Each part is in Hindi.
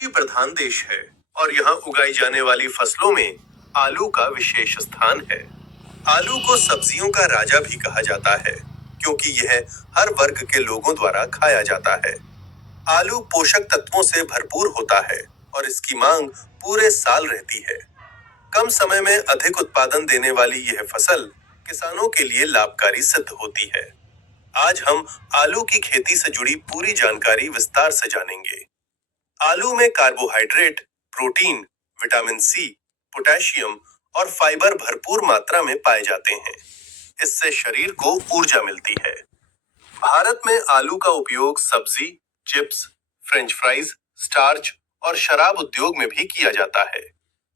कृषि प्रधान देश है और यहाँ उगाई जाने वाली फसलों में आलू का विशेष स्थान है। आलू को सब्जियों का राजा भी कहा जाता है, क्योंकि यह हर वर्ग के लोगों द्वारा खाया जाता है। आलू पोषक तत्वों से भरपूर होता है और इसकी मांग पूरे साल रहती है। कम समय में अधिक उत्पादन देने वाली यह फसल किसानों के लिए लाभकारी सिद्ध होती है। आज हम आलू की खेती से जुड़ी पूरी जानकारी विस्तार से जानेंगे। आलू में carbohydrate, protein, vitamin C, potassium और फाइबर भरपूर मात्रा में पाए जाते हैं। इससे शरीर को ऊर्जा मिलती है। भारत में आलू का उपयोग सब्जी, चिप्स, फ्रेंच फ्राइज, स्टार्च और शराब उद्योग में भी किया जाता है।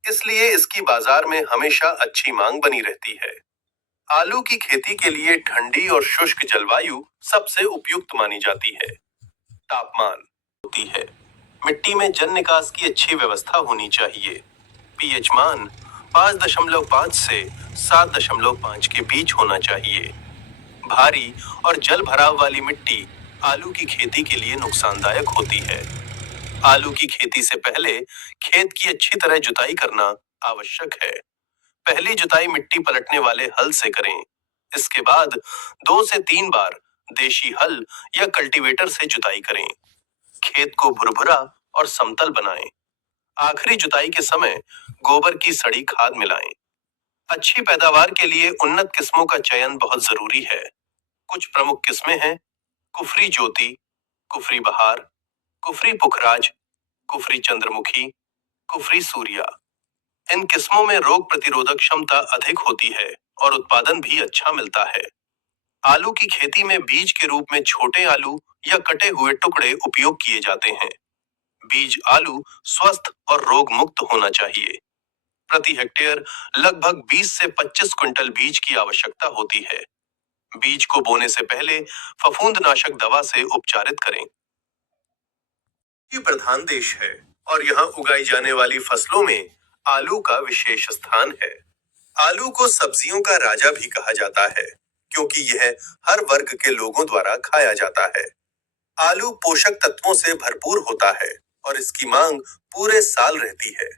इसलिए इसकी बाजार में हमेशा अच्छी मांग बनी रहती है। आलू की खेती के लिए ठंडी और शुष्क जलवायु सबसे उपयुक्त मानी जाती है। तापमान होती है। मिट्टी में जल निकास की अच्छी व्यवस्था होनी चाहिए। पीएच मान 5.5 से 7.5 के बीच होना चाहिए। भारी और जल भराव वाली मिट्टी आलू की खेती के लिए नुकसानदायक होती है। आलू की खेती से पहले खेत की अच्छी तरह जुताई करना आवश्यक है। पहली जुताई मिट्टी पलटने वाले हल से करें। इसके बाद 2 से 3 बार देशी हल या कल्टीवेटर से जुताई करें। खेत को भुरभुरा और समतल बनाएं। आखिरी जुताई के समय गोबर की सड़ी खाद मिलाएं। अच्छी पैदावार के लिए उन्नत किस्मों का चयन बहुत जरूरी है। कुछ प्रमुख किस्में हैं: कुफरी ज्योति, कुफरी बहार, कुफरी पुखराज, कुफरी चंद्रमुखी, कुफरी सूर्या। इन किस्मों में रोग प्रतिरोधक क्षमता अधिक होती है और उत्पादन भी अच्छा मिलता है। आलू की खेती में बीज के रूप में छोटे आलू या कटे हुए टुकड़े उपयोग किए जाते हैं। बीज आलू स्वस्थ और रोग मुक्त होना चाहिए। प्रति हेक्टेयर लगभग 20 से 25 क्विंटल बीज की आवश्यकता होती है। बीज को बोने से पहले फफूंदनाशक दवा से उपचारित करें। कृषि प्रधान देश है और यहाँ उगाई जाने वाली फसलों में आलू का विशेष स्थान है। आलू को सब्जियों का राजा भी कहा जाता है, क्योंकि यह हर वर्ग के लोगों द्वारा खाया जाता है। आलू पोषक तत्वों से भरपूर होता है और इसकी मांग पूरे साल रहती है।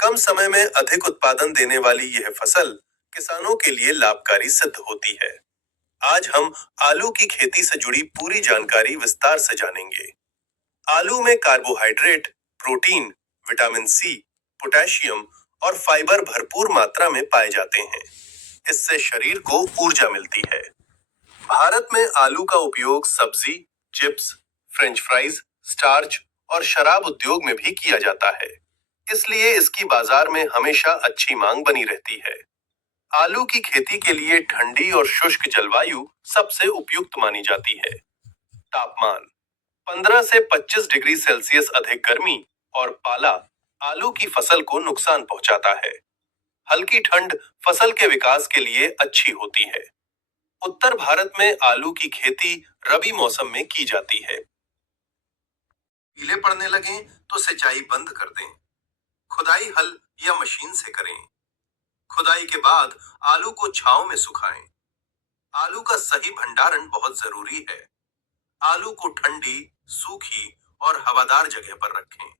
कम समय में अधिक उत्पादन देने वाली यह फसल किसानों के लिए लाभकारी सिद्ध होती है। आज हम आलू की खेती से जुड़ी पूरी जानकारी विस्तार से जानेंगे। आलू में carbohydrate, protein, vitamin C, potassium और फाइबर भरपूर मात्रा में पाए जाते हैं। इससे शरीर को ऊर्जा मिलती है। भारत में आलू का उपयोग सब्जी, चिप्स, फ्रेंच फ्राइज, स्टार्च और शराब उद्योग में भी किया जाता है। इसलिए इसकी बाजार में हमेशा अच्छी मांग बनी रहती है। आलू की खेती के लिए ठंडी और शुष्क जलवायु सबसे उपयुक्त मानी जाती है। तापमान 15 से 25 डिग्री सेल्सियस अधिक गर्मी और पाला आलू की फसल को नुकसान पहुंचाता है। हल्की ठंड फसल के विकास के लिए अच्छी होती है। उत्तर भारत में आलू की खेती रबी मौसम में की जाती है। पीले पड़ने लगे तो सिंचाई बंद कर दें। खुदाई हल या मशीन से करें। खुदाई के बाद आलू को छांव में सुखाएं। आलू का सही भंडारण बहुत जरूरी है। आलू को ठंडी, सूखी और हवादार जगह पर रखें।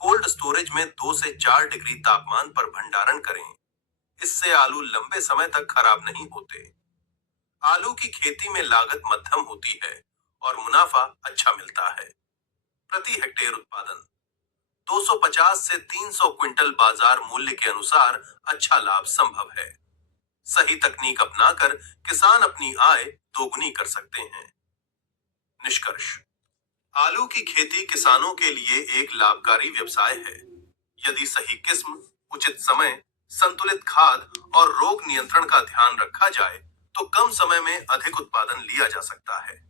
कोल्ड स्टोरेज में 2 से 4 डिग्री तापमान पर भंडारण करें। इससे आलू लंबे समय तक खराब नहीं होते। आलू की खेती में लागत मध्यम होती है और मुनाफा अच्छा मिलता है। प्रति हेक्टेयर उत्पादन 250 से 300 क्विंटल बाजार मूल्य के अनुसार अच्छा लाभ संभव है। सही तकनीक अपनाकर किसान अपनी आय दोगुनी कर सकते हैं। निष्कर्ष: आलू की खेती किसानों के लिए एक लाभकारी व्यवसाय है। यदि सही किस्म, उचित समय, संतुलित खाद और रोग नियंत्रण का ध्यान रखा जाए तो कम समय में अधिक उत्पादन लिया जा सकता है।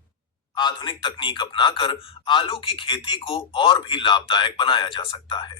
आधुनिक तकनीक अपनाकर आलू की खेती को और भी लाभदायक बनाया जा सकता है।